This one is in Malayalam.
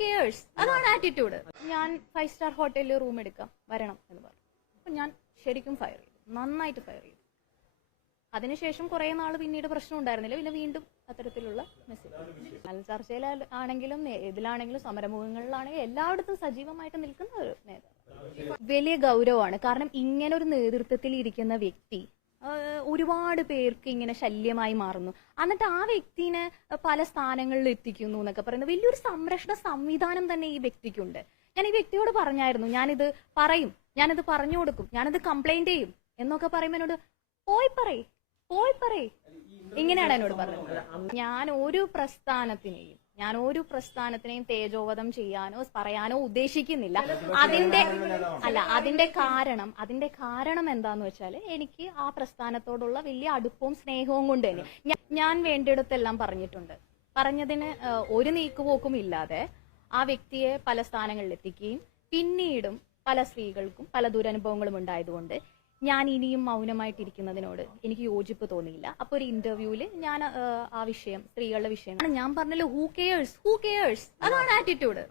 കെയേഴ്സ് അതാണ് ആറ്റിറ്റ്യൂഡ്. ഞാൻ 5 സ്റ്റാർ ഹോട്ടലിൽ റൂം എടുക്കാം വരണം എന്ന് പറഞ്ഞു. അപ്പൊ ഞാൻ ശരിക്കും ഫയർ ചെയ്തു, നന്നായിട്ട് ഫയർ ചെയ്തു. അതിനുശേഷം കുറെ നാൾ പിന്നീട് പ്രശ്നം ഉണ്ടായിരുന്നില്ല. പിന്നെ വീണ്ടും അത്തരത്തിലുള്ള മെസ്സേജ് ചർച്ചയിൽ ആണെങ്കിലും ഇതിലാണെങ്കിലും സമരമുഖങ്ങളിലാണെങ്കിലും എല്ലായിടത്തും സജീവമായിട്ട് നിൽക്കുന്ന ഒരു നേതാവ്. വലിയ ഗൗരവമാണ്. കാരണം ഇങ്ങനെ ഒരു നേതൃത്വത്തിൽ ഇരിക്കുന്ന വ്യക്തി ഒരുപാട് പേർക്ക് ഇങ്ങനെ ശല്യമായി മാറുന്നു. എന്നിട്ട് ആ വ്യക്തിനെ പല സ്ഥാനങ്ങളിൽ എത്തിക്കുന്നു എന്നൊക്കെ പറയുന്നത് വലിയൊരു സംരക്ഷണ സംവിധാനം തന്നെ ഈ വ്യക്തിക്കുണ്ട്. ഞാൻ ഈ വ്യക്തിയോട് പറഞ്ഞായിരുന്നു, ഞാനിത് പറയും, ഞാനിത് പറഞ്ഞു കൊടുക്കും, ഞാനിത് കംപ്ലൈന്റ് ചെയ്യും എന്നൊക്കെ പറയുമ്പോൾ എന്നോട് പോയി പറയ് ഇങ്ങനെയാണ് എന്നോട് പറഞ്ഞത്. ഞാൻ ഒരു പ്രസ്ഥാനത്തിനെയും തേജോവധം ചെയ്യാനോ പറയാനോ ഉദ്ദേശിക്കുന്നില്ല. അതിന്റെ കാരണം എന്താന്ന് വെച്ചാൽ എനിക്ക് ആ പ്രസ്ഥാനത്തോടുള്ള വലിയ അടുപ്പവും സ്നേഹവും കൊണ്ട് തന്നെ ഞാൻ വേണ്ടിയിടത്തെല്ലാം പറഞ്ഞിട്ടുണ്ട്. പറഞ്ഞതിന് ഒരു നീക്കുപോക്കും ഇല്ലാതെ ആ വ്യക്തിയെ പല സ്ഥാനങ്ങളിൽ എത്തിക്കുകയും പിന്നീടും പല സ്ത്രീകൾക്കും പല ദുരനുഭവങ്ങളും ഉണ്ടായതുകൊണ്ട് ഞാൻ ഇനിയും മൗനമായിട്ടിരിക്കുന്നതിനോട് എനിക്ക് യോജിപ്പ് തോന്നിയില്ല. അപ്പൊ ഒരു ഇന്റർവ്യൂവില് ഞാൻ ആ വിഷയം, സ്ത്രീകളുടെ വിഷയം ഞാൻ പറഞ്ഞല്ലോ, ഹൂ കെയേഴ്സ് അതാണ് ആറ്റിറ്റ്യൂഡ്.